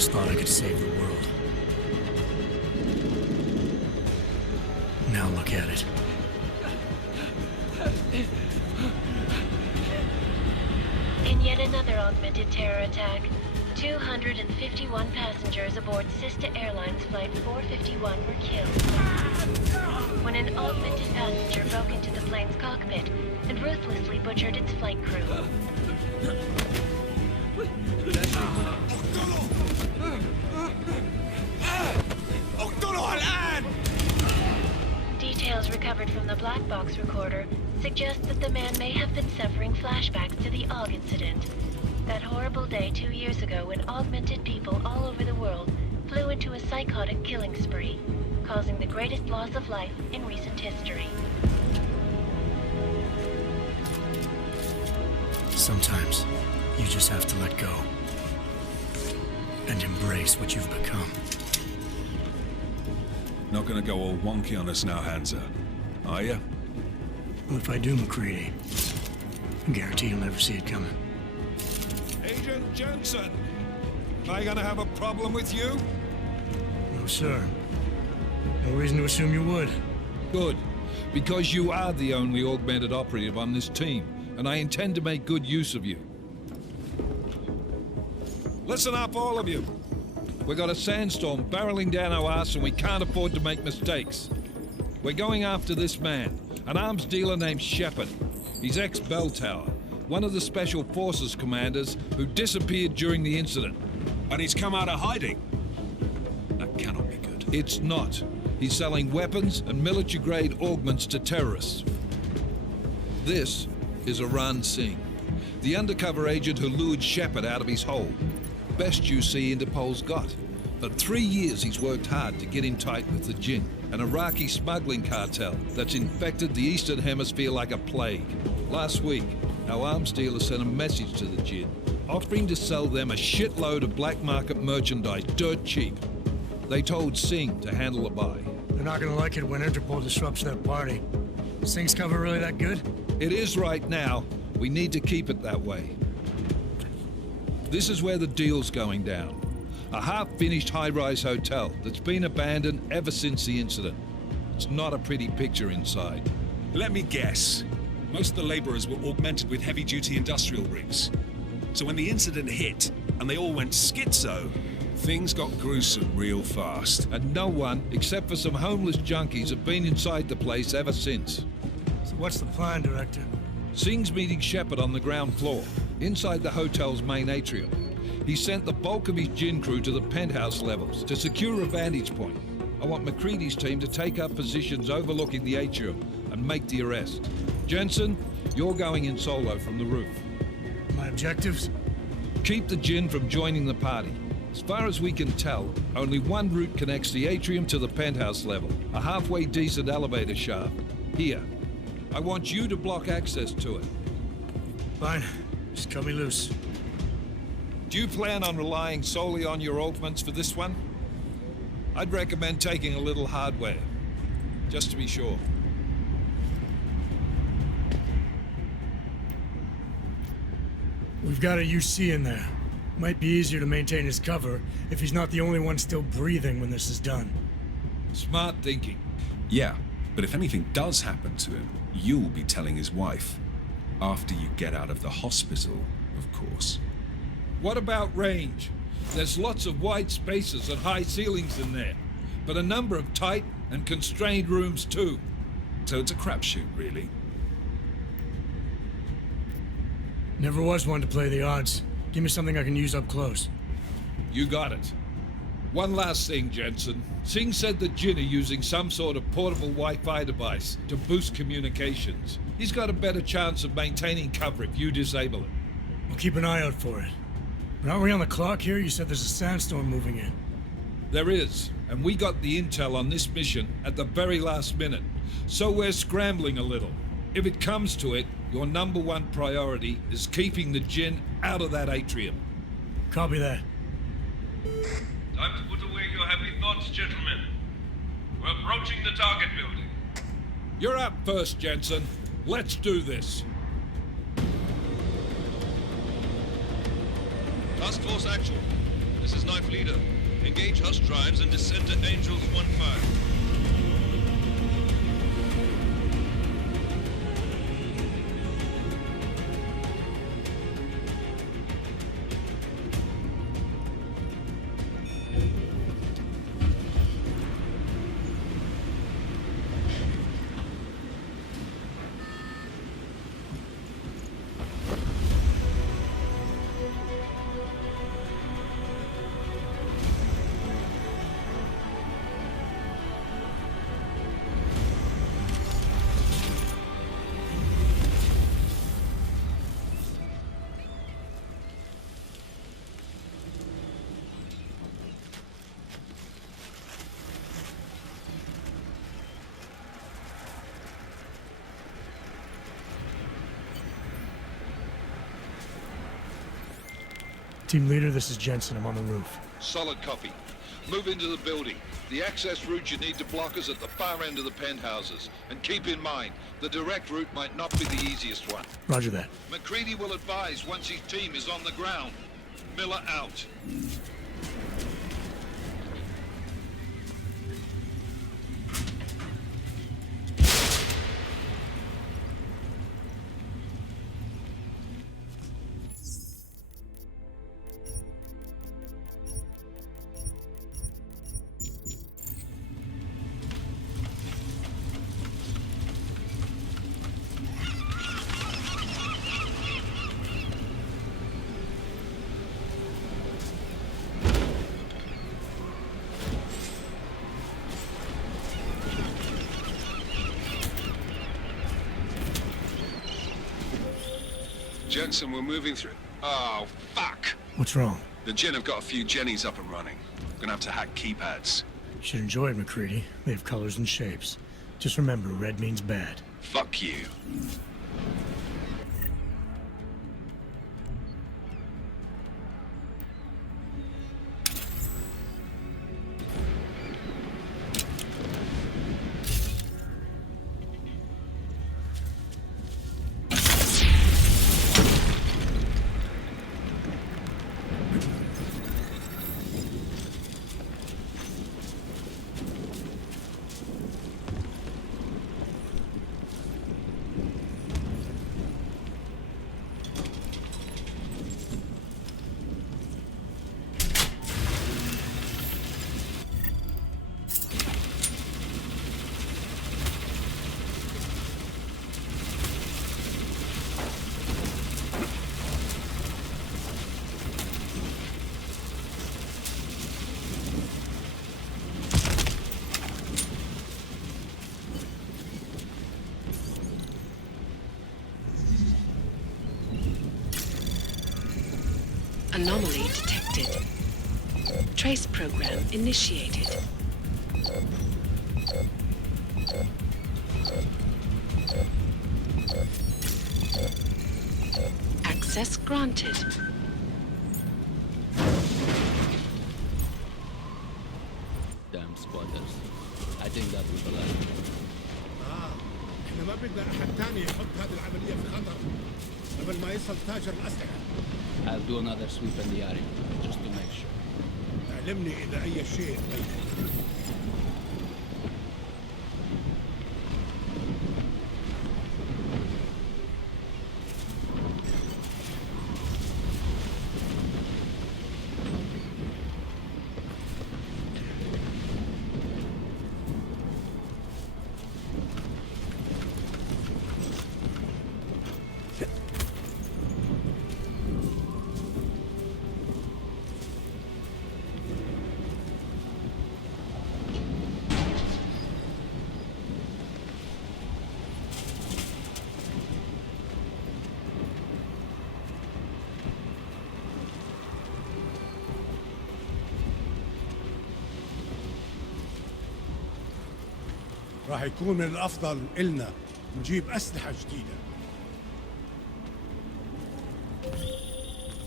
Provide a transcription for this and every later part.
once thought I could save the world. Now look at it. In yet another augmented terror attack, 251 passengers aboard Sister Airlines Flight 451 were killed when an augmented passenger broke into the plane's cockpit and ruthlessly butchered its flight crew. Details recovered from the black box recorder suggest that the man may have been suffering flashbacks to the AUG incident. That horrible day 2 years ago when augmented people all over the world flew into a psychotic killing spree, causing the greatest loss of life in recent history. Sometimes, you just have to let go. And embrace what you've become. Not gonna go all wonky on us now, Hansa, are ya? Well, if I do, McCready, I guarantee you'll never see it coming. Agent Jensen! Am I gonna have a problem with you? No, sir. No reason to assume you would. Good. Because you are the only augmented operative on this team, and I intend to make good use of you. Listen up, all of you. We got a sandstorm barreling down our arse and we can't afford to make mistakes. We're going after this man, an arms dealer named Shepard. He's ex-Bell Tower, one of the Special Forces commanders who disappeared during the incident. And he's come out of hiding. That cannot be good. It's not. He's selling weapons and military-grade augments to terrorists. This is Aran Singh, the undercover agent who lured Shepard out of his hole. Best you see Interpol's got. For 3 years he's worked hard to get in tight with the Jinn, an Iraqi smuggling cartel that's infected the Eastern Hemisphere like a plague. Last week, our arms dealer sent a message to the Jinn, offering to sell them a shitload of black market merchandise dirt cheap. They told Singh to handle the buy. They're not gonna like it when Interpol disrupts their party. Singh's cover really that good? It is right now. We need to keep it that way. This is where the deal's going down. A half-finished high-rise hotel that's been abandoned ever since the incident. It's not a pretty picture inside. Let me guess. Most of the laborers were augmented with heavy-duty industrial rigs. So when the incident hit, and they all went schizo, things got gruesome real fast. And no one, except for some homeless junkies, have been inside the place ever since. So what's the plan, Director? Singh's meeting Shepard on the ground floor, inside the hotel's main atrium. He sent the bulk of his Jinn crew to the penthouse levels to secure a vantage point. I want McCready's team to take up positions overlooking the atrium and make the arrest. Jensen, you're going in solo from the roof. My objectives? Keep the Jinn from joining the party. As far as we can tell, only one route connects the atrium to the penthouse level, a halfway decent elevator shaft. Here. I want you to block access to it. Fine. Just cut me loose. Do you plan on relying solely on your augments for this one? I'd recommend taking a little hardware, just to be sure. We've got a UC in there. Might be easier to maintain his cover if he's not the only one still breathing when this is done. Smart thinking. Yeah, but if anything does happen to him, you'll be telling his wife. After you get out of the hospital, of course. What about range? There's lots of wide spaces and high ceilings in there, but a number of tight and constrained rooms too. So it's a crapshoot, really. Never was one to play the odds. Give me something I can use up close. You got it. One last thing, Jensen. Singh said the Jinn are using some sort of portable Wi-Fi device to boost communications. He's got a better chance of maintaining cover if you disable it. We'll keep an eye out for it. But aren't we on the clock here? You said there's a sandstorm moving in. There is, and we got the intel on this mission at the very last minute. So we're scrambling a little. If it comes to it, your #1 priority is keeping the Jinn out of that atrium. Copy that. Time to put away your heavy thoughts, gentlemen. We're approaching the target building. You're up first, Jensen. Let's do this. Task Force actual. This is Knife Leader. Engage Hush drives and descend to Angels 1-5. Team leader, this is Jensen. I'm on the roof. Solid copy. Move into the building. The access route you need to block is at the far end of the penthouses. And keep in mind, the direct route might not be the easiest one. Roger that. McCready will advise once his team is on the ground. Miller out. Jensen, we're moving through... Oh, fuck! What's wrong? The Gen have got a few Jennies up and running. Gonna have to hack keypads. You should enjoy it, McCready. They have colors and shapes. Just remember, red means bad. Fuck you. Anomaly detected. Trace program initiated. Access granted. Damn spoilers. I think that was the last. احنا ما بدنا احد تاني يحط هذه العملية في خطر قبل ما يصل تاجر الأسلحة. I'll do another sweep in the area, just to make sure. علمني إذا أي شيء راح يكون من الأفضل إلنا نجيب أسلحة جديدة.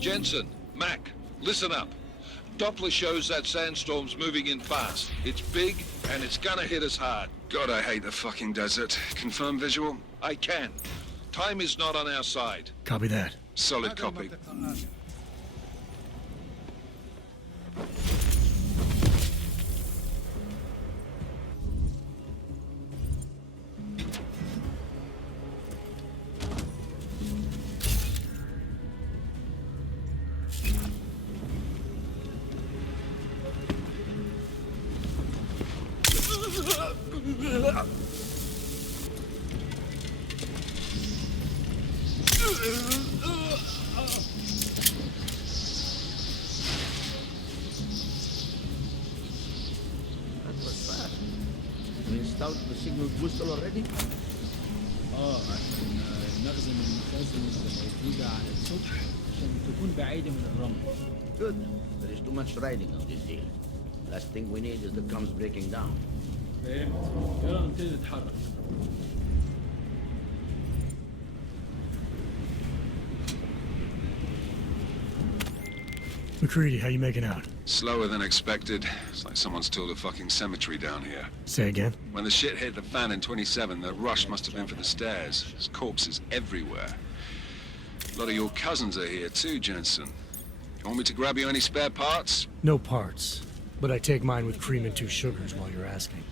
Jensen, Mac, listen up. Doppler shows that sandstorm's moving in fast. It's big, and it's gonna hit us hard. God, I hate the fucking desert. Confirm visual? I can. Time is not on our side. Copy that. Solid copy. was fast. We installed the signal booster already? عشان نخزن المخازن الموجودة على السطح عشان تكون بعيدة من الرمل. Good. There is too much riding on this deal. Last thing we need is the comms breaking down. فهمت. يلا نبتدي نتحرك. McCready, how you making out? Slower than expected. It's like someone's tilled a fucking cemetery down here. Say again? When the shit hit the fan in 27, the rush must have been for the stairs. There's corpses everywhere. A lot of your cousins are here too, Jensen. You want me to grab you any spare parts? No parts. But I take mine with cream and 2 sugars while you're asking.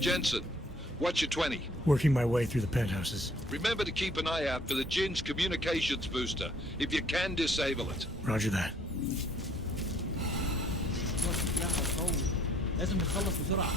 Jensen, what's your 20? Working my way through the penthouses. Remember to keep an eye out for the Jinn's communications booster. If you can, disable it. Roger that. لازم نخلص بسرعة.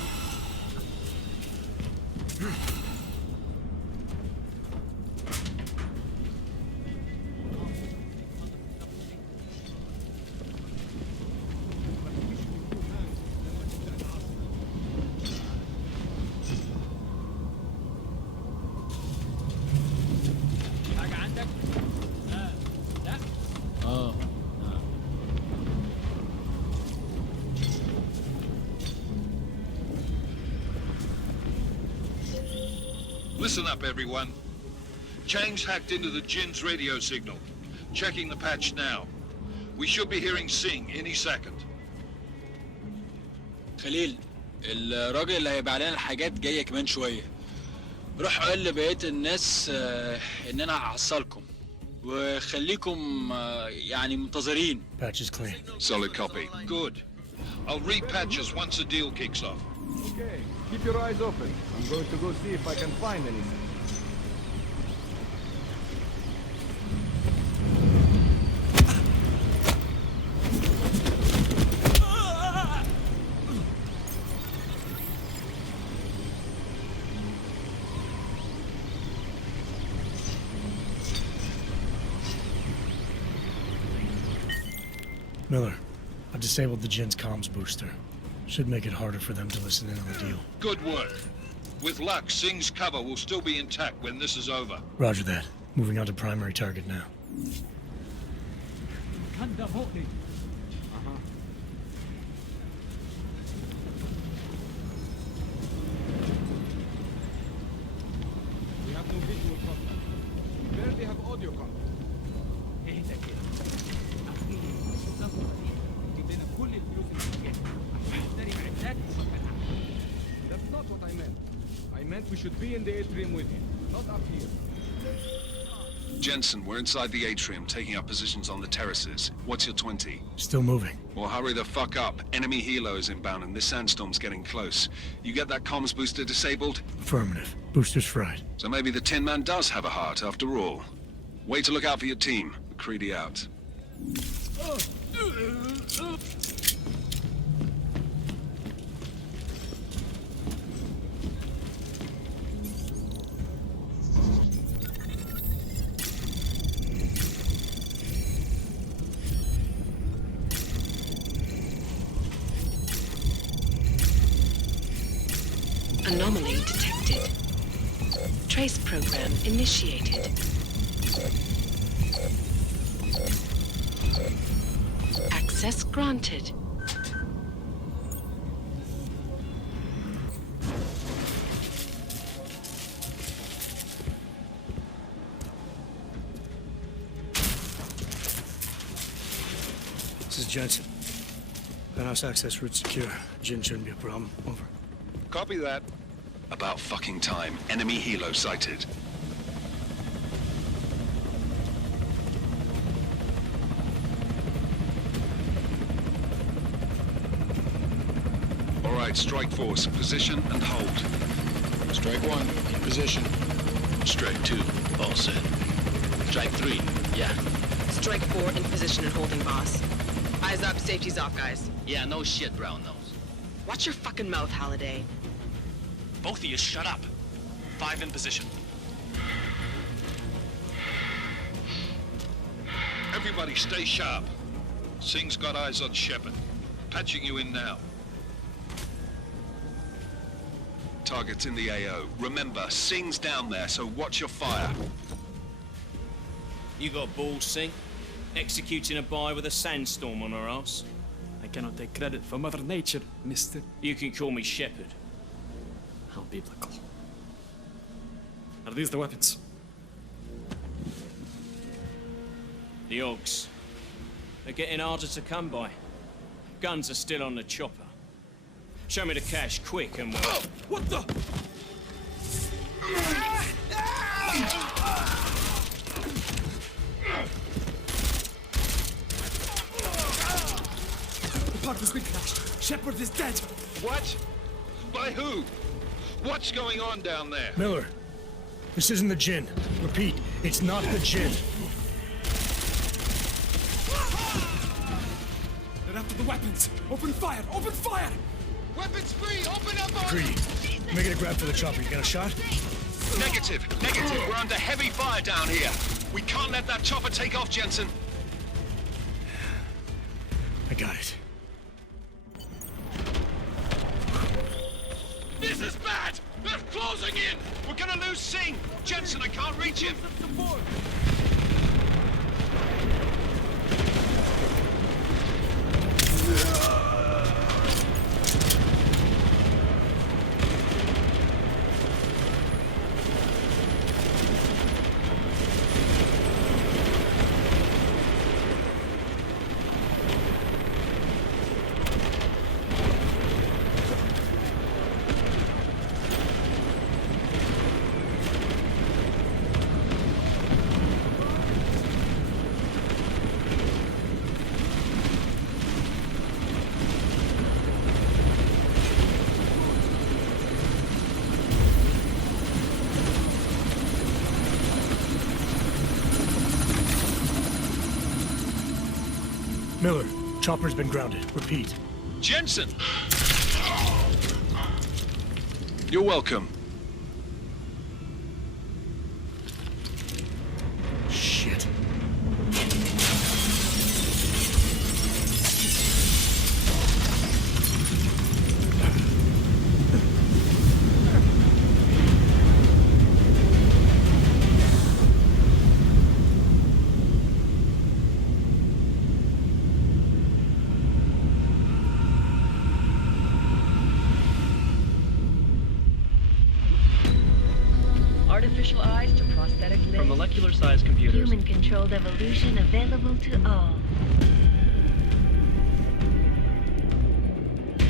حاجة عندك؟ لا؟ Listen up, everyone. Chang's hacked into the Jinn's radio signal. Checking the patch now. We should be hearing Sing any second. خليل، الراجل اللي هيبيع لنا الحاجات جاية كمان شوية. روح قول لبقية الناس إن أنا هحصلكم. وخليكم يعني منتظرين. Patch is clean. Solid copy. Good. I'll repatch us once the deal kicks off. Okay, keep your eyes open. I'm going to go see if I can find anything. Miller, I've disabled the Jinn's comms booster. Should make it harder for them to listen in on the deal. Good work. With luck, Sing's cover will still be intact when this is over. Roger that. Moving on to primary target now. We have no visual contact. We barely have audio contact. That's not what I meant. I meant we should be in the atrium with him, not up here. Jensen, we're inside the atrium, taking up positions on the terraces. What's your 20? Still moving. Well, hurry the fuck up. Enemy helo is inbound and this sandstorm's getting close. You get that comms booster disabled? Affirmative. Booster's fried. So maybe the Tin Man does have a heart after all. Way to look out for your team. McCready out. Anomaly detected. Trace program initiated. Access granted. This is Jensen. Penthouse access route secure. Jinn shouldn't be a problem. Over. Copy that. About fucking time. Enemy helo sighted. All Right, strike force. Position and hold. Strike 1, in position. Strike 2, all set. Strike 3, yeah. Strike 4 in position and holding, boss. Eyes up, safety's off, guys. Yeah, no shit, brown nose. Watch your fucking mouth, Halliday. Both of you, shut up. 5 in position. Everybody stay sharp. Singh's got eyes on Shepard. Patching you in now. Target's in the AO. Remember, Singh's down there, so watch your fire. You got balls, Singh? Executing a buy with a sandstorm on our ass? I cannot take credit for Mother Nature, mister. You can call me Shepard. How biblical. Are these the weapons? The Ogs. They're getting harder to come by. Guns are still on the chopper. Show me the cash, quick, and we'll... Oh, what the? The part has been crashed. Shepard is dead. What? By who? What's going on down there? Miller, this isn't the Jinn. Repeat, it's not the Jinn. They're after the weapons. Open fire! Open fire! Weapons free! Open up on Greedy. Make it a grab for the chopper. You got a shot? Negative. We're under heavy fire down here. We can't let that chopper take off, Jensen. I got it. This is bad! They're closing in! We're gonna lose Singh! Jensen, I can't reach him! Miller, chopper's been grounded. Repeat. Jensen! You're welcome. Shit. Artificial eyes to prosthetic limbs. From molecular-sized computers. Human-controlled evolution available to all.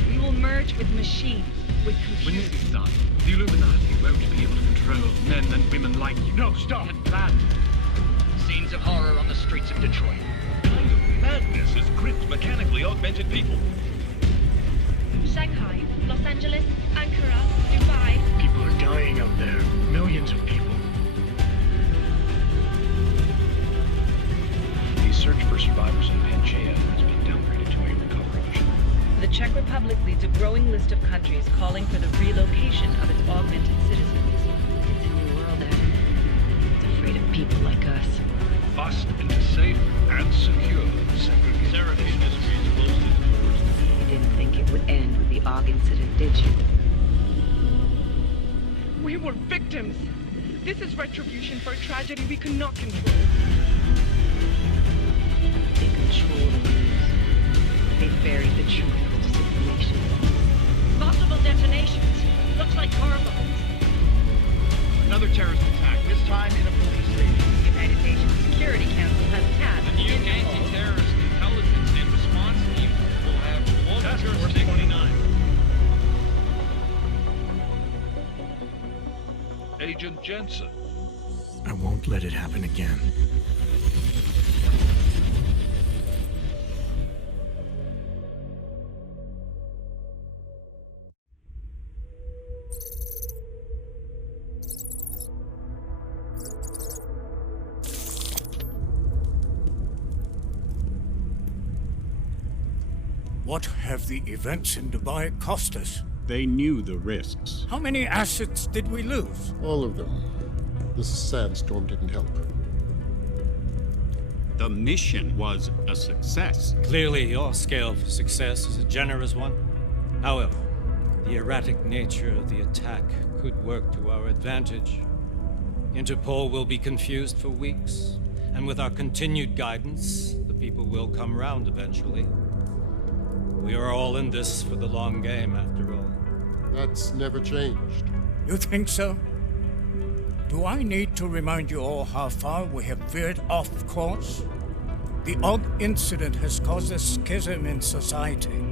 We will merge with machines, with computers. When this is done, the Illuminati won't be able to control men and women like you. No, stop! And plan. Scenes of horror on the streets of Detroit. What kind of madness is crypt mechanically augmented people? Shanghai, Los Angeles, Ankara, Dubai. People are dying out there. Millions of people. The search for survivors in Pangaea has been downgraded to a recovery mission. The Czech Republic leads a growing list of countries calling for the relocation of its augmented citizens. It's a new world, Adam. It's afraid of people like us. Bust into safe and secure segregation. Serif industry is closely towards. You didn't think it would end with the AUG incident, did you? We were victims. This is retribution for a tragedy we cannot control. They control the news. They buried the truth with disinformation. Possible detonations. Looks like car bombs. Another terrorist attack, this time in a police station. The United Nations Security Council has tasked The new anti-terrorist intelligence and response team will have all Task Force 29. Agent Jensen. I won't let it happen again. What have the events in Dubai cost us? They knew the risks. How many assets did we lose? All of them. This sandstorm didn't help. The mission was a success. Clearly, your scale for success is a generous one. However, the erratic nature of the attack could work to our advantage. Interpol will be confused for weeks, and with our continued guidance, the people will come round eventually. We are all in this for the long game, after all. That's never changed. You think so? Do I need to remind you all how far we have veered off course? The Og incident has caused a schism in society.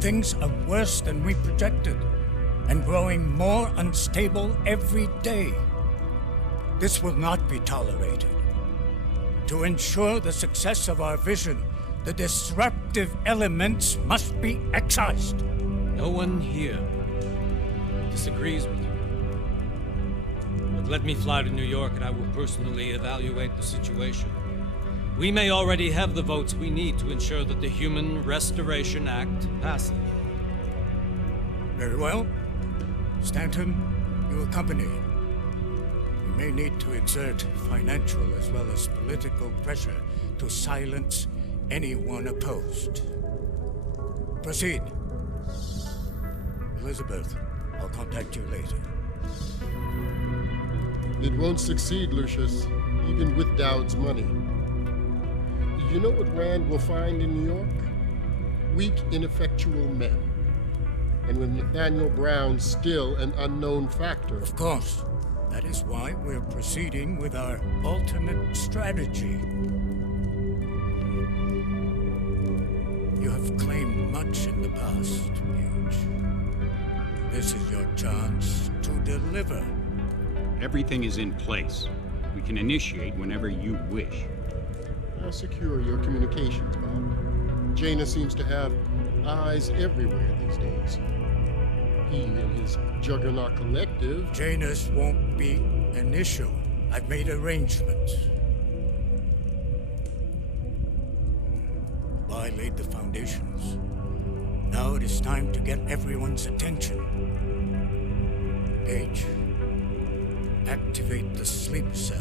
Things are worse than we projected, and growing more unstable every day. This will not be tolerated. To ensure the success of our vision, the disruptive elements must be excised. No one here disagrees with you. But let me fly to New York and I will personally evaluate the situation. We may already have the votes we need to ensure that the Human Restoration Act passes. Very well. Stanton, you accompany. We may need to exert financial as well as political pressure to silence anyone opposed. Proceed. Elizabeth, I'll contact you later. It won't succeed, Lucius, even with Dowd's money. You know what Rand will find in New York? Weak, ineffectual men. And with Nathaniel Brown still an unknown factor. Of course. That is why we're proceeding with our ultimate strategy. You have claimed much in the past, Paige. This is your chance to deliver. Everything is in place. We can initiate whenever you wish. I'll secure your communications, Bob. Jaina seems to have eyes everywhere these days. He and his Juggernaut Collective... Janus won't be an issue. I've made arrangements. I laid the foundations. Now it is time to get everyone's attention. Paige, activate the sleep cell.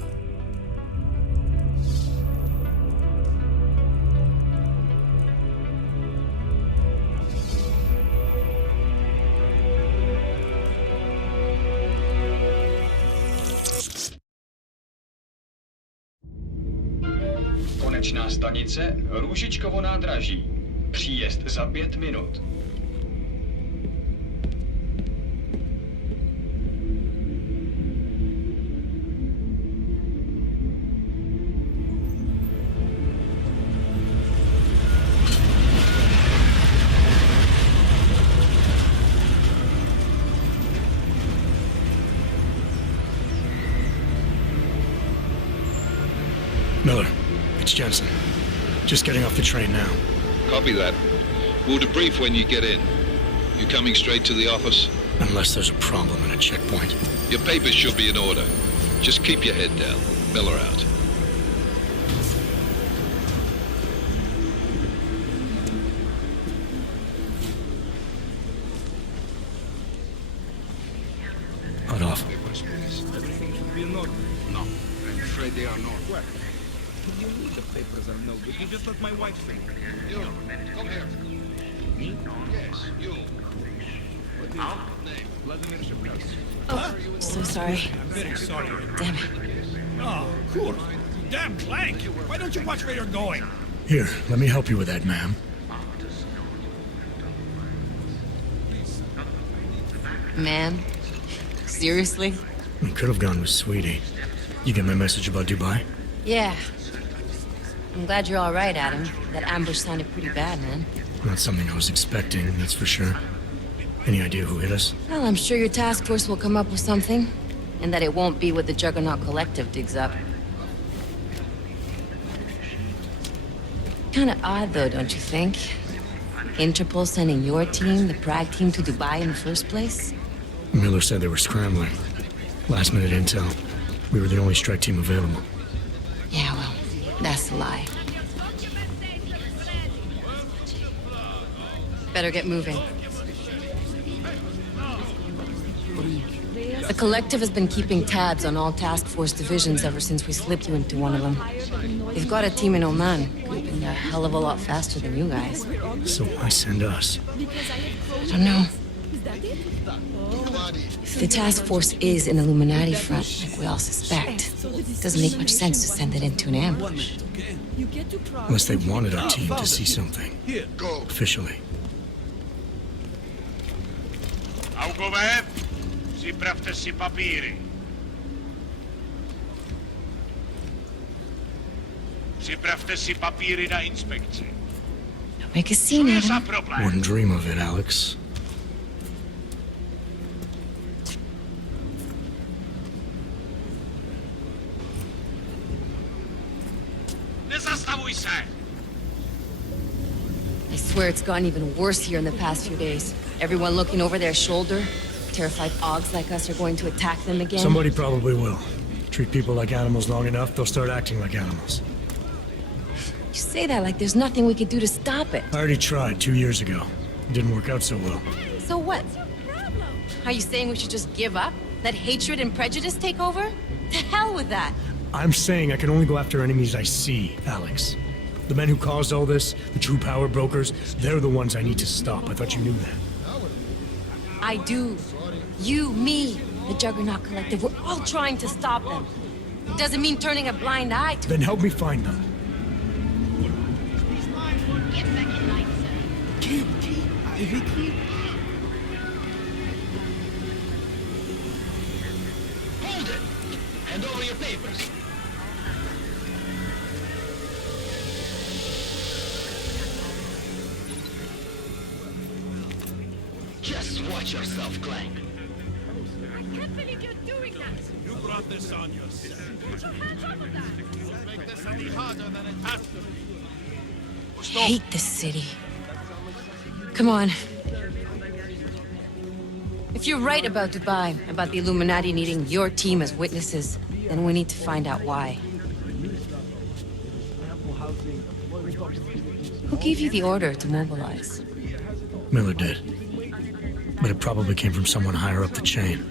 Konečná stanice Růžičkovo nádraží. Příjezd za 5 minut. Miller, it's Jensen. Just getting off the train now. Copy that. We'll debrief when you get in. You coming straight to the office? Unless there's a problem at a checkpoint. Your papers should be in order. Just keep your head down. Miller out. Hot off. Everything should be in order. No, I'm afraid they are not. What? You need the papers are no good. You just let my wife think. You, come here. Me? Yes, you. What is your name? Vladimir Shevkas. Oh, so sorry. I'm very sorry. Damn it. Oh, cool. Damn Clank! Why don't you watch where you're going? Here, let me help you with that, ma'am. Man? Seriously? We could have gone with Sweetie. You get my message about Dubai? Yeah. I'm glad you're all right, Adam. That ambush sounded pretty bad, man. Not something I was expecting, that's for sure. Any idea who hit us? Well, I'm sure your task force will come up with something. And that it won't be what the Juggernaut Collective digs up. Kinda odd, though, don't you think? Interpol sending your team, the Prague team, to Dubai in the first place? Miller said they were scrambling. Last minute intel. We were the only strike team available. Yeah, well, that's a lie. Better get moving. The Collective has been keeping tabs on all task force divisions ever since we slipped you into one of them. They've got a team in Oman, moving a hell of a lot faster than you guys. So why send us? I don't know. If the task force is an Illuminati front, like we all suspect, it doesn't make much sense to send it into an ambush. Unless they wanted our team to see something. Officially. Augové, připravte si papíry. Připravte si papíry na inspekci. Don't make a scene, Adam. Wouldn't dream of it, Alex. Nezastavuj se! I swear it's gotten even worse here in the past few days. Everyone looking over their shoulder. Terrified Augs like us are going to attack them again. Somebody probably will. Treat people like animals long enough, they'll start acting like animals. You say that like there's nothing we could do to stop it. I already tried 2 years ago. It didn't work out so well. So what? Are you saying we should just give up? Let hatred and prejudice take over? To hell with that! I'm saying I can only go after enemies I see, Alex. The men who caused all this, the true power brokers, they're the ones I need to stop. I thought you knew that. I do. You, me, the Juggernaut Collective, we're all trying to stop them. It doesn't mean turning a blind eye to... Then help me find them. Hold it! Hand over your papers. Just watch yourself, Clank. I can't believe you're doing that! You brought this on yourself. Put your hands off of that! Don't make this any harder than it has to be. I hate this city. Come on. If you're right about Dubai, about the Illuminati needing your team as witnesses, then we need to find out why. Who gave you the order to mobilize? Miller did. But it probably came from someone higher up the chain.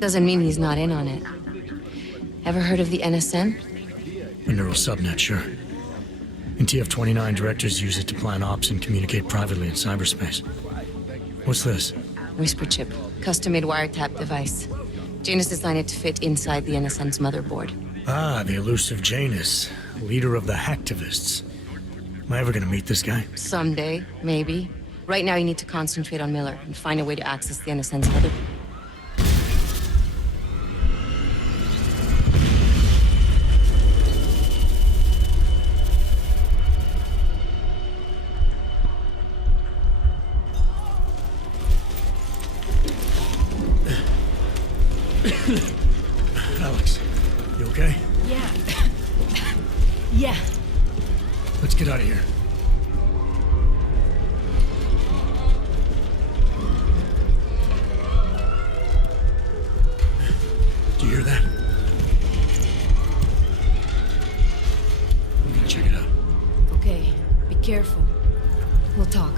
Doesn't mean he's not in on it. Ever heard of the NSN? A neural subnet, sure. In TF-29, directors use it to plan ops and communicate privately in cyberspace. What's this? Whisper chip. Custom-made wiretap device. Janus designed it to fit inside the NSN's motherboard. Ah, the elusive Janus, leader of the hacktivists. Am I ever gonna meet this guy? Someday, maybe. Right now you need to concentrate on Miller and find a way to access the NSN's motherboard. Alex, you okay? Yeah. Yeah. Let's get out of here. Do you hear that? I'm gonna check it out. Okay, be careful. We'll talk.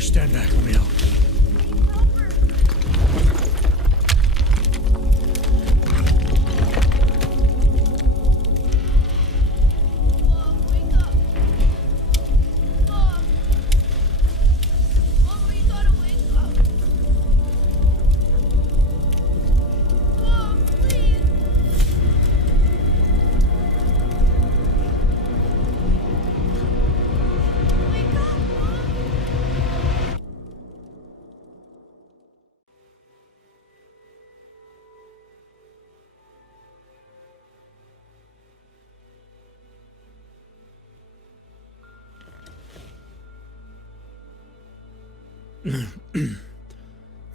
Stand back, let me help.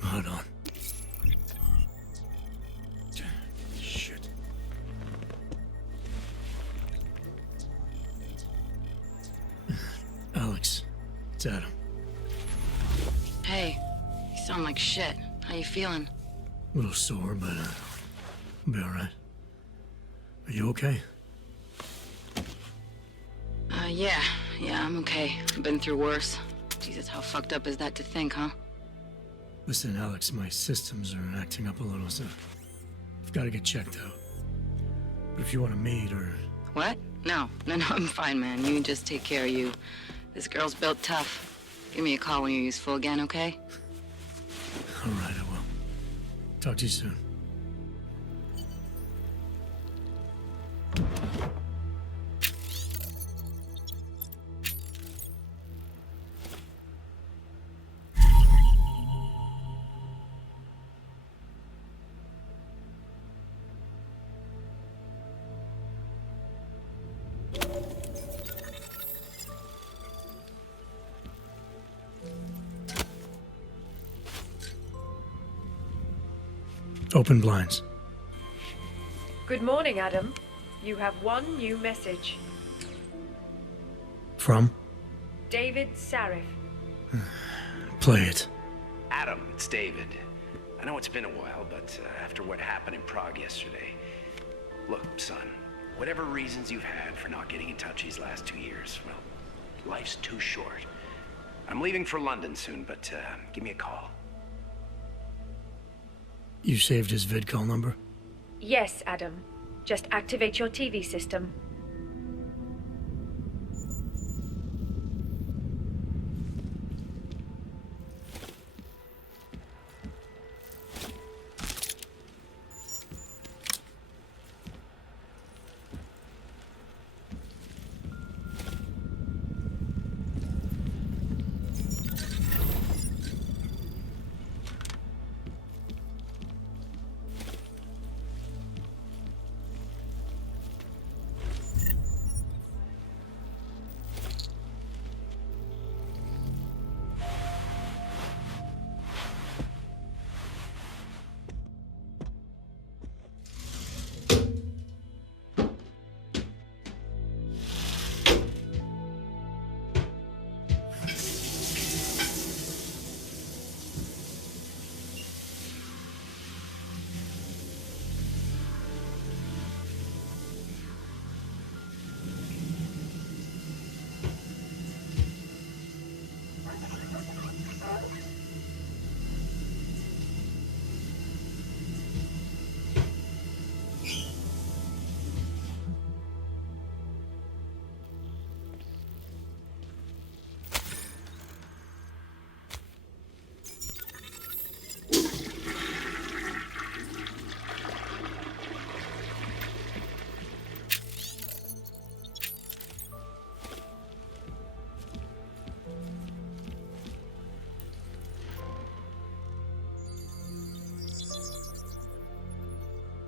Hold on. It's Adam. Hey, you sound like shit. How you feeling? A little sore, but I'll be alright. Are you okay? Yeah, I'm okay. I've been through worse. Jesus, how fucked up is that to think, huh? Listen, Alex, my systems are acting up a little, so I've got to get checked out. But if you want to meet or... What? No, I'm fine, man. You just take care of you. This girl's built tough. Give me a call when you're useful again, okay? Alright, I will. Talk to you soon. Open blinds. Good morning, Adam. You have one new message. From? David Serif. Play it. Adam, it's David. I know it's been a while, but after what happened in Prague yesterday... Look, son, whatever reasons you've had for not getting in touch these last 2 years, well, life's too short. I'm leaving for London soon, but give me a call. You saved his vidcall number? Yes, Adam. Just activate your TV system.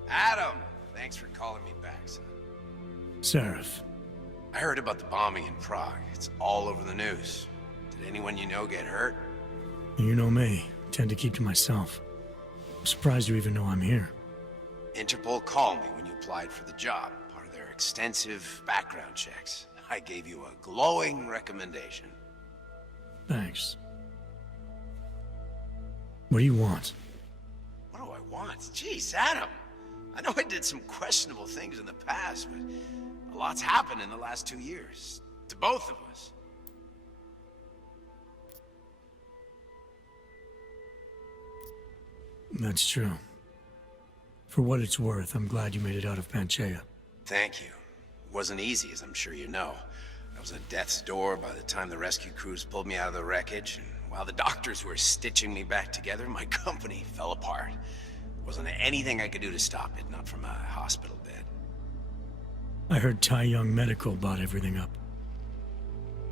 Adam! Thanks for calling me back, son. Serif. I heard about the bombing in Prague. It's all over the news. Did anyone you know get hurt? You know me. I tend to keep to myself. I'm surprised you even know I'm here. Interpol called me when you applied for the job, part of their extensive background checks. I gave you a glowing recommendation. Thanks. What do you want? What do I want? Jeez, Adam! I know I did some questionable things in the past, but a lot's happened in the last 2 years. To both of us. That's true. For what it's worth, I'm glad you made it out of Panchea. Thank you. It wasn't easy, as I'm sure you know. I was at death's door by the time the rescue crews pulled me out of the wreckage, and while the doctors were stitching me back together, my company fell apart. Wasn't anything I could do to stop it, not from a hospital bed. I heard Tai Young Medical bought everything up.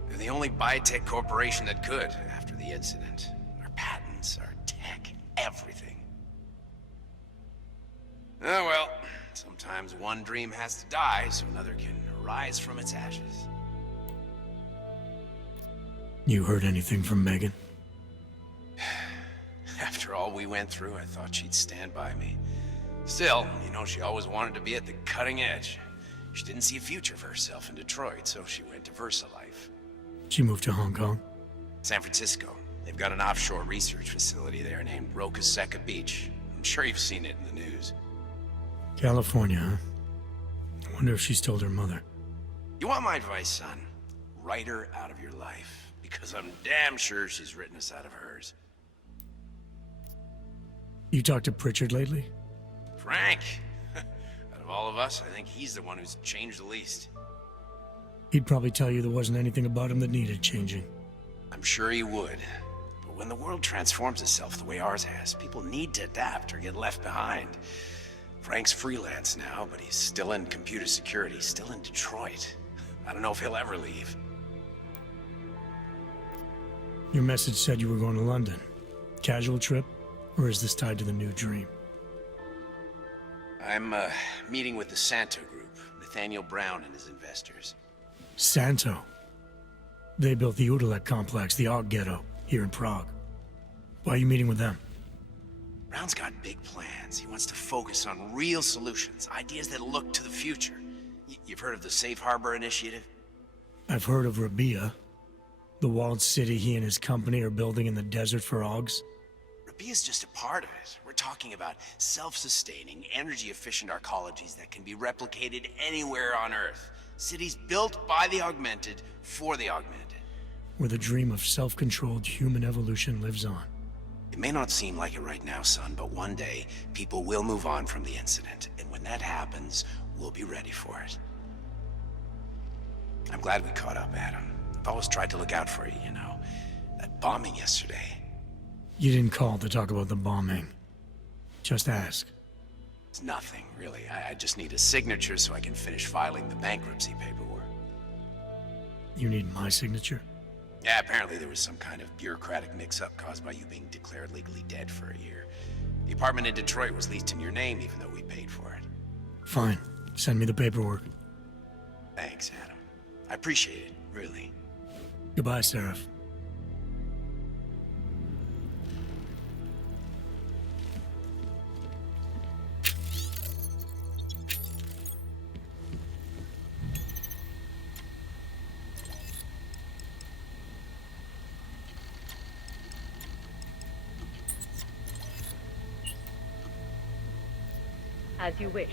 They're the only biotech corporation that could, after the incident. Our patents, our tech, everything. Oh well, sometimes one dream has to die so another can rise from its ashes. You heard anything from Megan? After all we went through, I thought she'd stand by me. Still, you know, she always wanted to be at the cutting edge. She didn't see a future for herself in Detroit, so she went to VersaLife. She moved to Hong Kong? San Francisco. They've got an offshore research facility there named Reconnecting Beach. I'm sure you've seen it in the news. California, huh? I wonder if she's told her mother. You want my advice, son? Write her out of your life. Because I'm damn sure she's written us out of hers. You talked to Pritchard lately? Frank! Out of all of us, I think he's the one who's changed the least. He'd probably tell you there wasn't anything about him that needed changing. I'm sure he would. But when the world transforms itself the way ours has, people need to adapt or get left behind. Frank's freelance now, but he's still in computer security, still in Detroit. I don't know if he'll ever leave. Your message said you were going to London. Casual trip? Or is this tied to the new dream? I'm meeting with the Santo Group, Nathaniel Brown and his investors. Santo? They built the Udalek complex, the Og Ghetto, here in Prague. Why are you meeting with them? Brown's got big plans. He wants to focus on real solutions, ideas that look to the future. You've heard of the Safe Harbor Initiative? I've heard of Rabia, the walled city he and his company are building in the desert for Ogs. Rabia's just a part of it. We're talking about self-sustaining, energy-efficient arcologies that can be replicated anywhere on Earth. Cities built by the augmented, for the augmented. Where the dream of self-controlled human evolution lives on. It may not seem like it right now, son, but one day, people will move on from the incident. And when that happens, we'll be ready for it. I'm glad we caught up, Adam. I've always tried to look out for you, you know. That bombing yesterday. You didn't call to talk about the bombing. Just ask. It's nothing, really. I just need a signature so I can finish filing the bankruptcy paperwork. You need my signature? Yeah, apparently there was some kind of bureaucratic mix-up caused by you being declared legally dead for a year. The apartment in Detroit was leased in your name, even though we paid for it. Fine. Send me the paperwork. Thanks, Adam. I appreciate it, really. Goodbye, Serif. As you wish.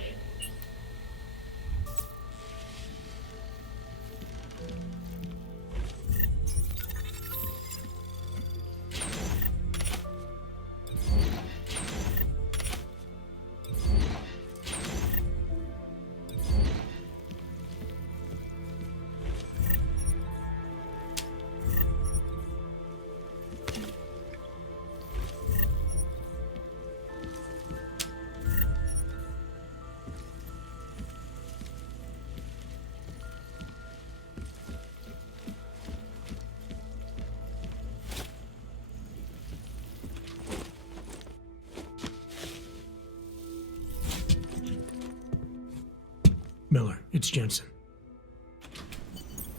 Miller, it's Jensen.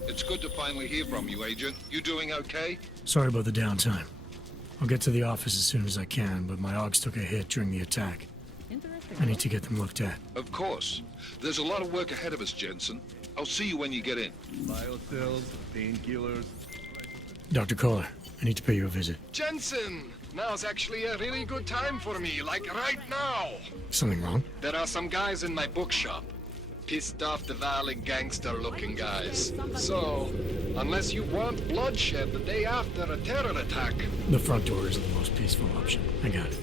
It's good to finally hear from you, Agent. You doing okay? Sorry about the downtime. I'll get to the office as soon as I can, but my Ogs took a hit during the attack. I need to get them looked at. Of course. There's a lot of work ahead of us, Jensen. I'll see you when you get in. Biocells, painkillers. Dr. Koller, I need to pay you a visit. Jensen! Now's actually a really good time for me, like right now! Something wrong? There are some guys in my bookshop. Pissed off the Valley gangster-looking guys. So, unless you want bloodshed the day after a terror attack... The front door is the most peaceful option. I got it.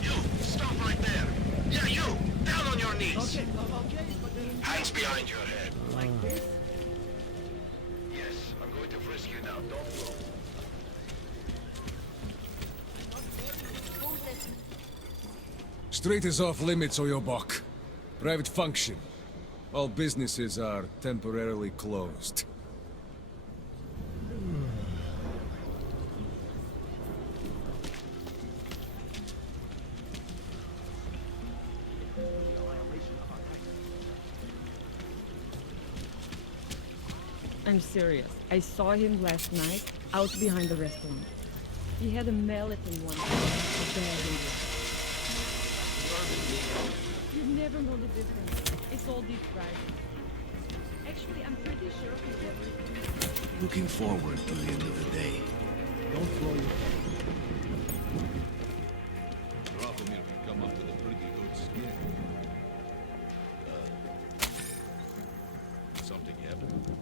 You! Stop right there! Yeah, you! Down on your knees! Okay, but... Hands behind your head. Like this? Yes, I'm going to frisk you now. Don't move. Street is off limits, Oyobok. Private function. All businesses are temporarily closed. I'm serious. I saw him last night, out behind the restaurant. He had a mallet in one hand, a bag in the other. You never know the difference. It's all deep fried. Actually, I'm pretty sure he's everything. Looking forward to the end of the day. Don't throw your... Dracomir can come up with a pretty good skin. Something happened?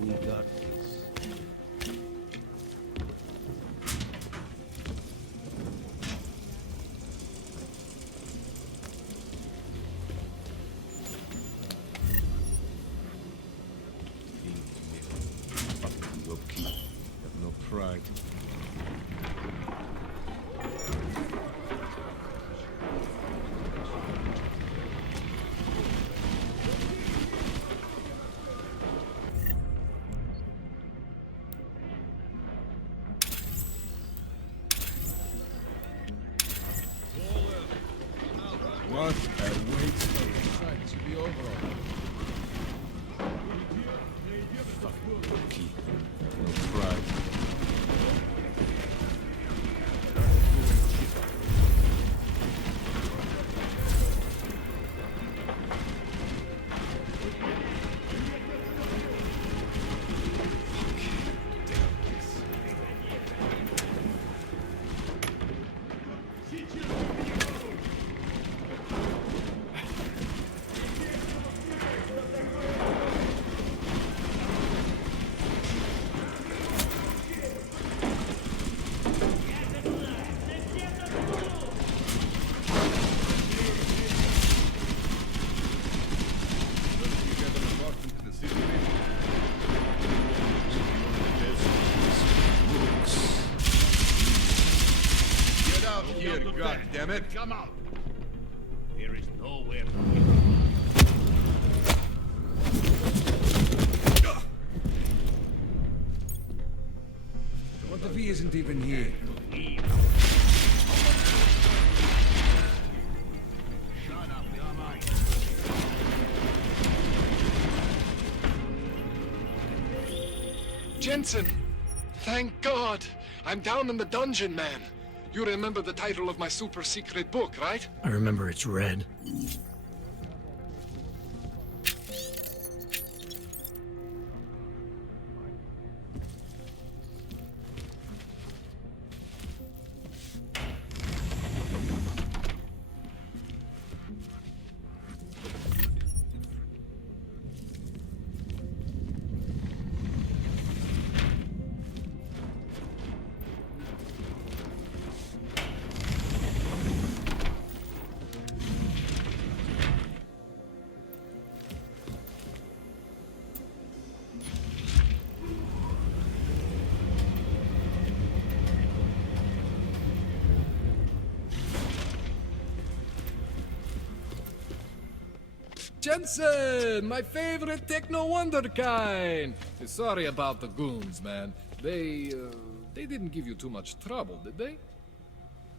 We got this. Pride. What a waste. This should be over already. Key. No pride. God damn it! Come out! There is nowhere for What if he isn't even here? Shut up, come on. Jensen! Thank God! I'm down in the dungeon, man. You remember the title of my super secret book, right? I remember it's red. Jensen, my favorite techno wonderkind. Sorry about the goons, man. They didn't give you too much trouble, did they?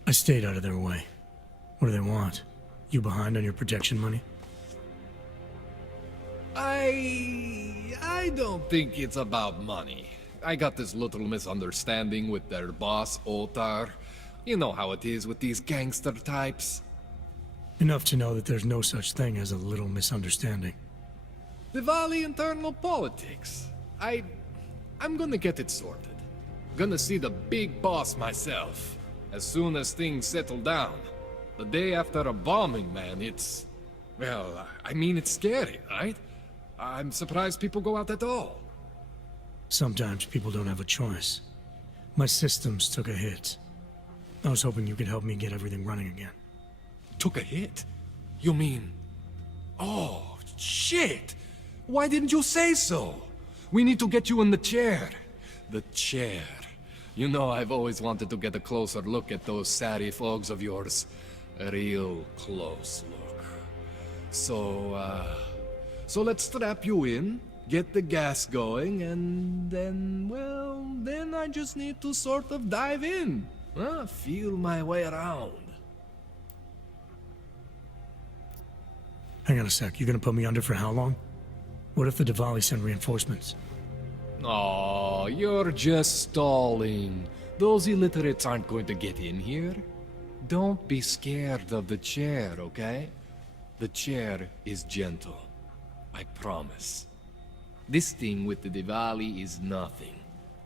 I stayed out of their way. What do they want? You behind on your protection money? I don't think it's about money. I got this little misunderstanding with their boss, Otar. You know how it is with these gangster types. Enough to know that there's no such thing as a little misunderstanding. Diwali internal politics. I'm gonna get it sorted. Gonna see the big boss myself. As soon as things settle down. The day after a bombing, man, it's... Well, I mean, it's scary, right? I'm surprised people go out at all. Sometimes people don't have a choice. My systems took a hit. I was hoping you could help me get everything running again. Took a hit? You mean... Oh, shit! Why didn't you say so? We need to get you in the chair. The chair. You know, I've always wanted to get a closer look at those Serif ogs of yours. A real close look. So let's strap you in, get the gas going, and then, well, then I just need to sort of dive in. Feel my way around. Hang on a sec, you're gonna put me under for how long? What if the Diwali send reinforcements? Oh, you're just stalling. Those illiterates aren't going to get in here. Don't be scared of the chair, okay? The chair is gentle. I promise. This thing with the Diwali is nothing.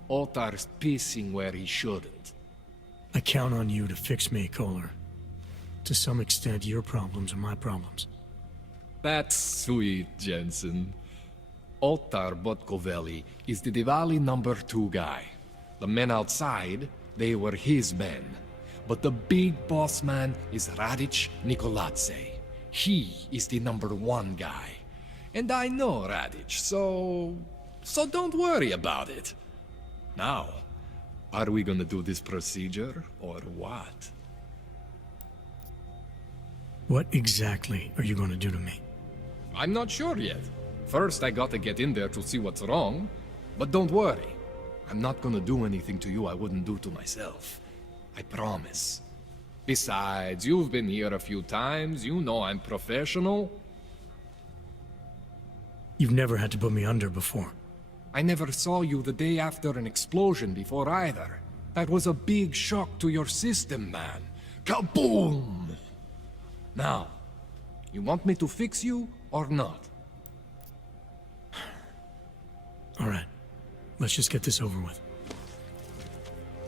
Ottar's pissing where he shouldn't. I count on you to fix me, Koller. To some extent, your problems are my problems. That's sweet, Jensen. Ottar Botkovelli is the Diwali #2 guy. The men outside, they were his men. But the big boss man is Radic Nikoladze. He is the #1 guy. And I know Radic, so don't worry about it. Now, are we gonna do this procedure, or what? What exactly are you gonna do to me? I'm not sure yet. First, I gotta get in there to see what's wrong. But don't worry. I'm not gonna do anything to you I wouldn't do to myself. I promise. Besides, you've been here a few times. You know I'm professional. You've never had to put me under before. I never saw you the day after an explosion before either. That was a big shock to your system, man. Kaboom! Now, you want me to fix you or not? All right. Let's just get this over with.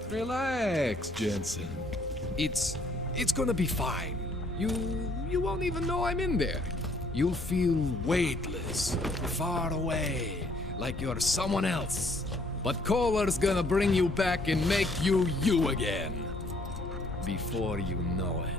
Relax, Jensen. It's gonna be fine. You won't even know I'm in there. You'll feel weightless, far away, like you're someone else. But Koller's gonna bring you back and make you you again. Before you know it.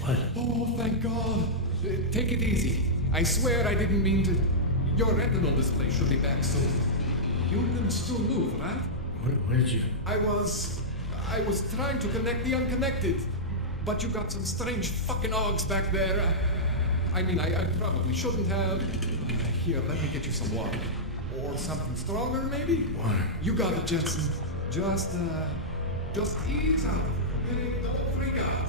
What? Oh, thank God. Take it easy. I swear I didn't mean to. Your retinal display should be back soon. You can still move, right? Where did you... I was trying to connect the unconnected. But you got some strange fucking ogs back there. I mean, I probably shouldn't have. Here, let me get you some water. Or something stronger, maybe? Water. You got it, Jensen. Just ease out. Don't freak out.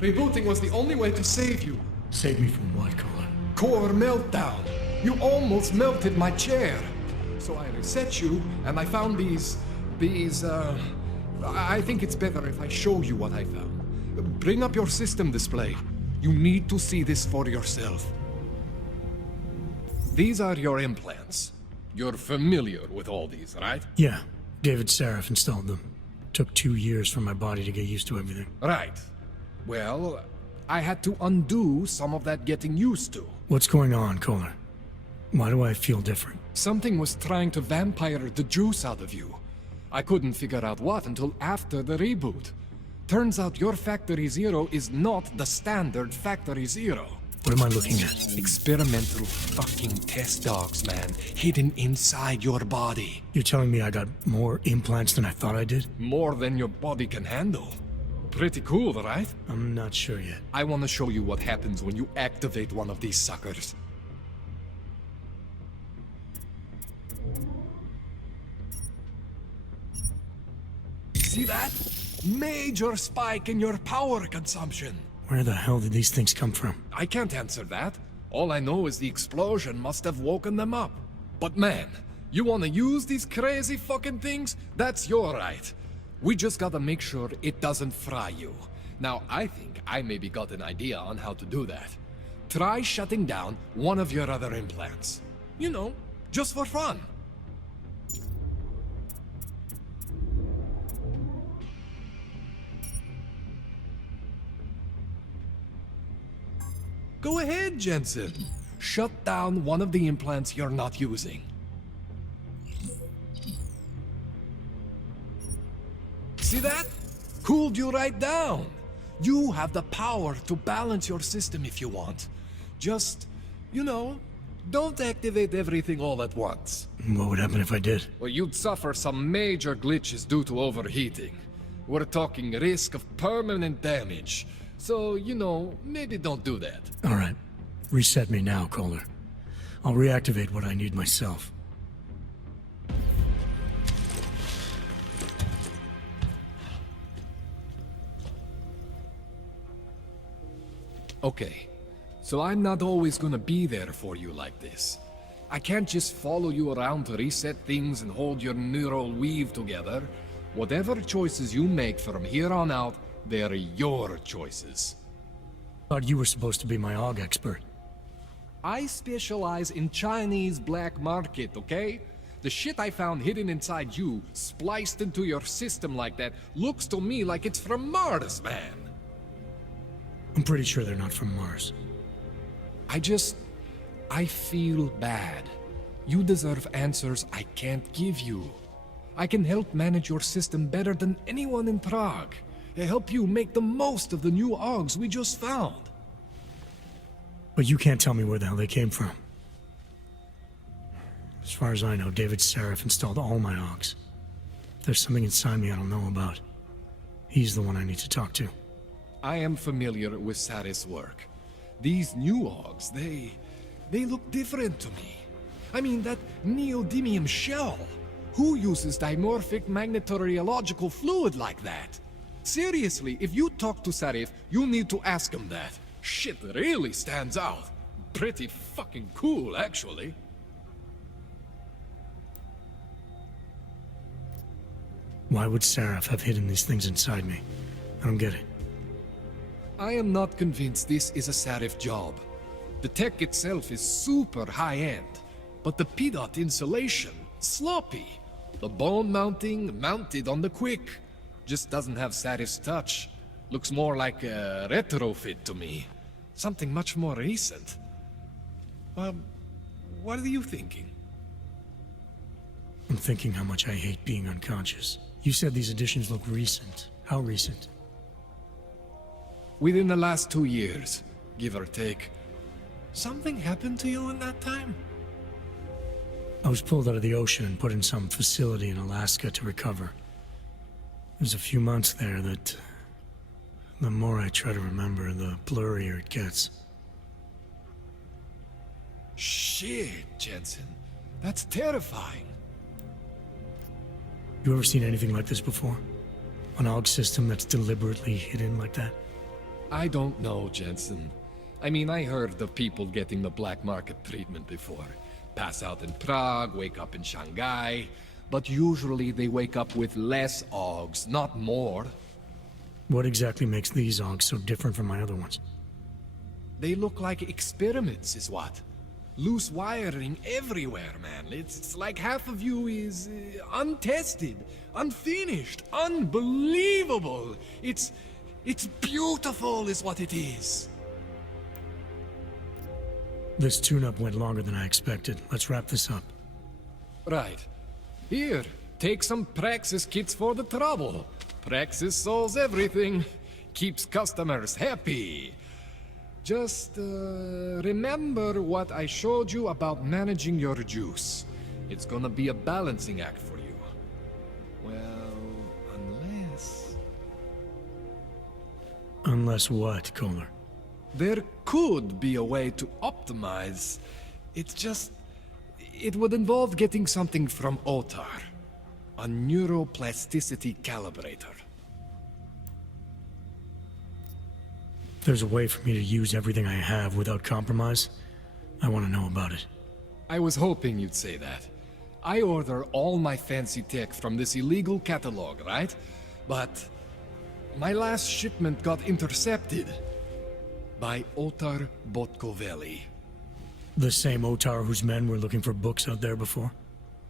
Rebooting was the only way to save you. Save me from what, Koller? Core meltdown. You almost melted my chair. So I reset you, and I found these, I think it's better if I show you what I found. Bring up your system display. You need to see this for yourself. These are your implants. You're familiar with all these, right? Yeah. David Serif installed them. Took 2 years for my body to get used to everything. Right. Well, I had to undo some of that getting used to. What's going on, Koller? Why do I feel different? Something was trying to vampire the juice out of you. I couldn't figure out what until after the reboot. Turns out your Factory Zero is not the standard Factory Zero. What am I looking at? Experimental fucking test dogs, man. Hidden inside your body. You're telling me I got more implants than I thought I did? More than your body can handle. Pretty cool, right? I'm not sure yet. I want to show you what happens when you activate one of these suckers. See that? Major spike in your power consumption. Where the hell did these things come from? I can't answer that. All I know is the explosion must have woken them up. But man, you want to use these crazy fucking things? That's your right. We just gotta make sure it doesn't fry you. Now, I think I maybe got an idea on how to do that. Try shutting down one of your other implants. You know, just for fun. Go ahead, Jensen. Shut down one of the implants you're not using. See that? Cooled you right down. You have the power to balance your system if you want. Just, you know, don't activate everything all at once. What would happen if I did? Well, you'd suffer some major glitches due to overheating. We're talking risk of permanent damage. So, you know, maybe don't do that. All right. Reset me now, Koller. I'll reactivate what I need myself. Okay. So I'm not always gonna be there for you like this. I can't just follow you around to reset things and hold your neural weave together. Whatever choices you make from here on out, they're your choices. Thought you were supposed to be my AUG expert. I specialize in Chinese black market, okay? The shit I found hidden inside you, spliced into your system like that, looks to me like it's from Mars, man. I'm pretty sure they're not from Mars. I feel bad. You deserve answers I can't give you. I can help manage your system better than anyone in Prague. Help you make the most of the new AUGs we just found. But you can't tell me where the hell they came from. As far as I know, David Serif installed all my AUGs. If there's something inside me I don't know about, he's the one I need to talk to. I am familiar with Sarif's work. These new AUGs, they look different to me. I mean, that neodymium shell. Who uses dimorphic magnetorheological fluid like that? Seriously, if you talk to Serif, you need to ask him that. Shit really stands out. Pretty fucking cool, actually. Why would Serif have hidden these things inside me? I don't get it. I am not convinced this is a Serif job. The tech itself is super high-end, but the PDOT insulation, sloppy. The bone mounting, mounted on the quick. Just doesn't have Serif's touch. Looks more like a retrofit to me. Something much more recent. What are you thinking? I'm thinking how much I hate being unconscious. You said these additions look recent. How recent? Within the last 2 years, give or take. Something happened to you in that time? I was pulled out of the ocean and put in some facility in Alaska to recover. There's a few months there that... the more I try to remember, the blurrier it gets. Shit, Jensen. That's terrifying. You ever seen anything like this before? An AUG system that's deliberately hidden like that? I don't know, Jensen. I mean, I heard of people getting the black market treatment before. Pass out in Prague, wake up in Shanghai. But usually they wake up with less AUGs, not more. What exactly makes these AUGs so different from my other ones? They look like experiments, is what? Loose wiring everywhere, man. It's like half of you is untested, unfinished, unbelievable. It's beautiful is what it is. This tune-up went longer than I expected. Let's wrap this up. Right. Here, take some Praxis kits for the trouble. Praxis solves everything. Keeps customers happy. Just, remember what I showed you about managing your juice. It's gonna be a balancing act for you. Well, unless... Unless what, Koller? There could be a way to optimize. It's just... it would involve getting something from Otar. A neuroplasticity calibrator. There's a way for me to use everything I have without compromise. I want to know about it. I was hoping you'd say that. I order all my fancy tech from this illegal catalog, right? But my last shipment got intercepted by Otar Botkoveli. The same Otar whose men were looking for books out there before?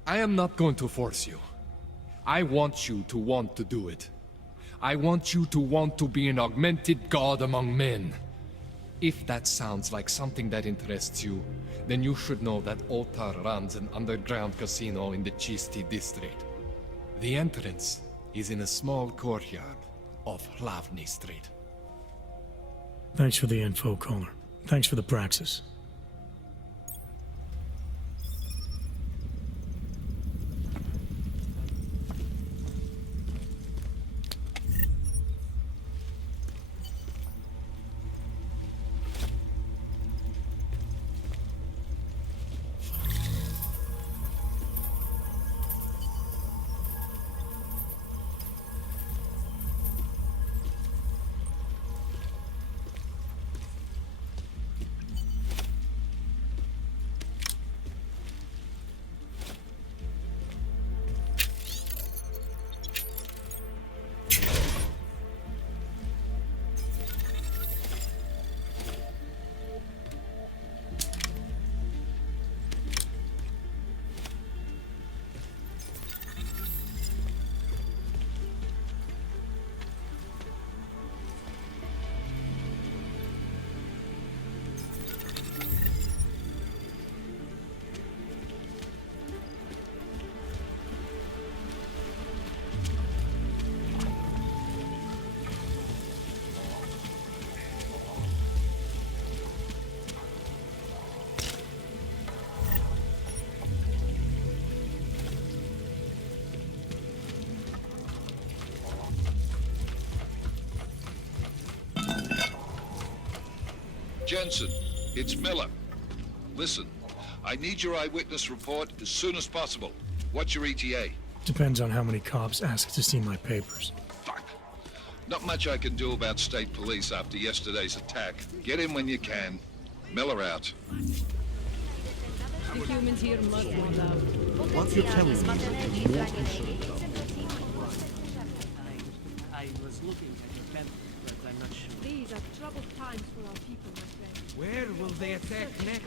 I am not going to force you. I want you to want to do it. I want you to want to be an augmented god among men. If that sounds like something that interests you, then you should know that Otar runs an underground casino in the Chisti district. The entrance is in a small courtyard off Hlavny Street. Thanks for the info, Koller. Thanks for the praxis. Jensen, it's Miller. Listen, I need your eyewitness report as soon as possible. What's your ETA? Depends on how many cops ask to see my papers. Fuck. Not much I can do about state police after yesterday's attack. Get in when you can. Miller out. The humans here must want out. Once you tell me, more issues. I was looking at your pamphlet, but I'm not sure. These are troubled times for our people, my friend. Where will they attack next?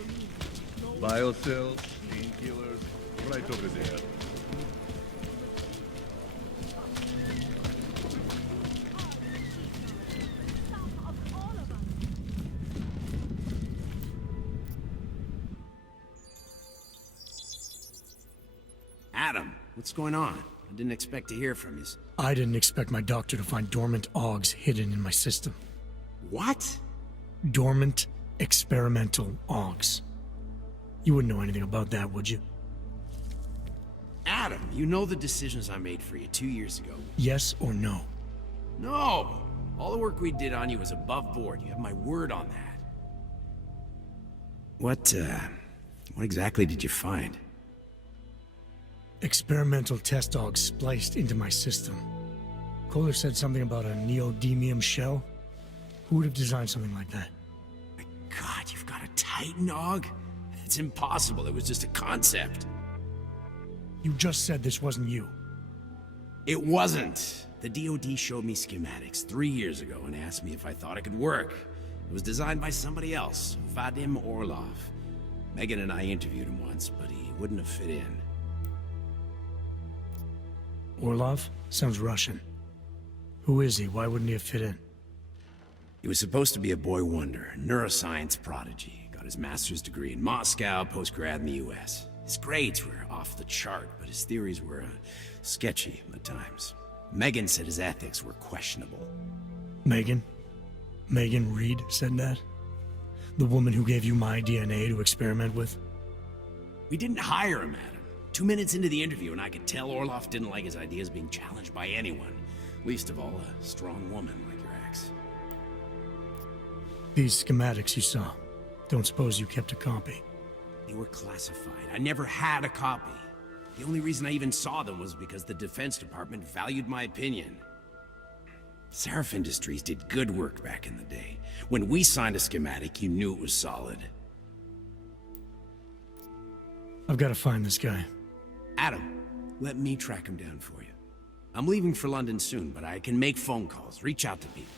Biocells, painkillers, right over there. Adam, what's going on? I didn't expect to hear from you. I didn't expect my doctor to find dormant augs hidden in my system. What? Dormant experimental augs. You wouldn't know anything about that, would you? Adam, you know the decisions I made for you 2 years ago. Yes or no? No! All the work we did on you was above board. You have my word on that. What exactly did you find? Experimental test augs spliced into my system. Koller said something about a neodymium shell. Who would have designed something like that? My God, you've got a Titan aug? It's impossible. It was just a concept. You just said this wasn't you. It wasn't. The DoD showed me schematics 3 years ago and asked me if I thought it could work. It was designed by somebody else, Vadim Orlov. Megan and I interviewed him once, but he wouldn't have fit in. Orlov? Sounds Russian. Who is he? Why wouldn't he have fit in? He was supposed to be a boy wonder, a neuroscience prodigy. Got his master's degree in Moscow, post-grad in the US. His grades were off the chart, but his theories were sketchy at times. Megan said his ethics were questionable. Megan? Megan Reed said that? The woman who gave you my DNA to experiment with? We didn't hire him, Adam. 2 minutes into the interview, and I could tell Orlov didn't like his ideas being challenged by anyone. Least of all, a strong woman like your ex. These schematics you saw. Don't suppose you kept a copy? They were classified. I never had a copy. The only reason I even saw them was because the Defense Department valued my opinion. Serif Industries did good work back in the day. When we signed a schematic, you knew it was solid. I've got to find this guy. Adam, let me track him down for you. I'm leaving for London soon, but I can make phone calls, reach out to people.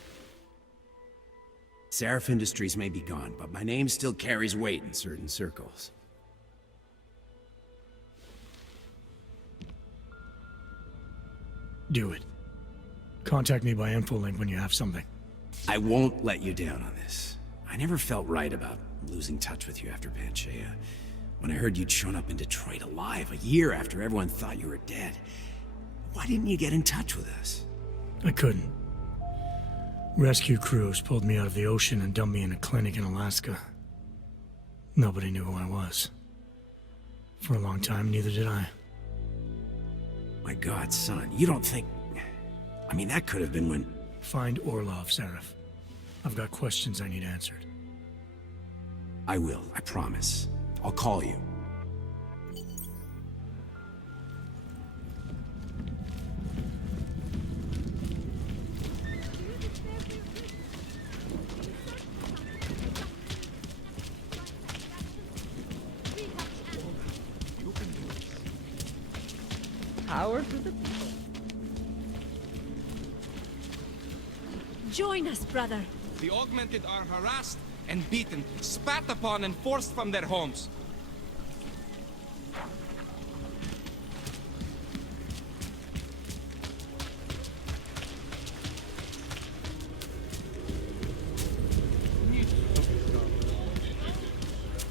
Serif Industries may be gone, but my name still carries weight in certain circles. Do it. Contact me by Infolink when you have something. I won't let you down on this. I never felt right about losing touch with you after Panchea. When I heard you'd shown up in Detroit alive a year after everyone thought you were dead. Why didn't you get in touch with us? I couldn't. Rescue crews pulled me out of the ocean and dumped me in a clinic in Alaska. Nobody knew who I was. For a long time, neither did I. My God, son, you don't think... I mean, that could have been when... Find Orlov, Serif. I've got questions I need answered. I will, I promise. I'll call you. Power to the people. Join us, brother. The augmented are harassed and beaten, spat upon and forced from their homes.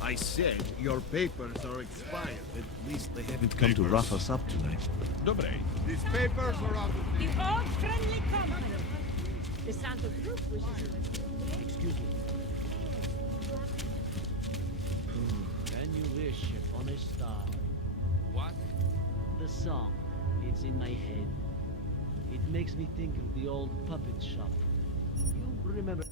I said your papers are expired. At least they haven't come to rough us up tonight. Dobre. These papers are out of date. The old friendly company. The Santa Cruz wishes you a... Excuse me. Can you wish upon a star? What? The song. It's in my head. It makes me think of the old puppet shop. You remember...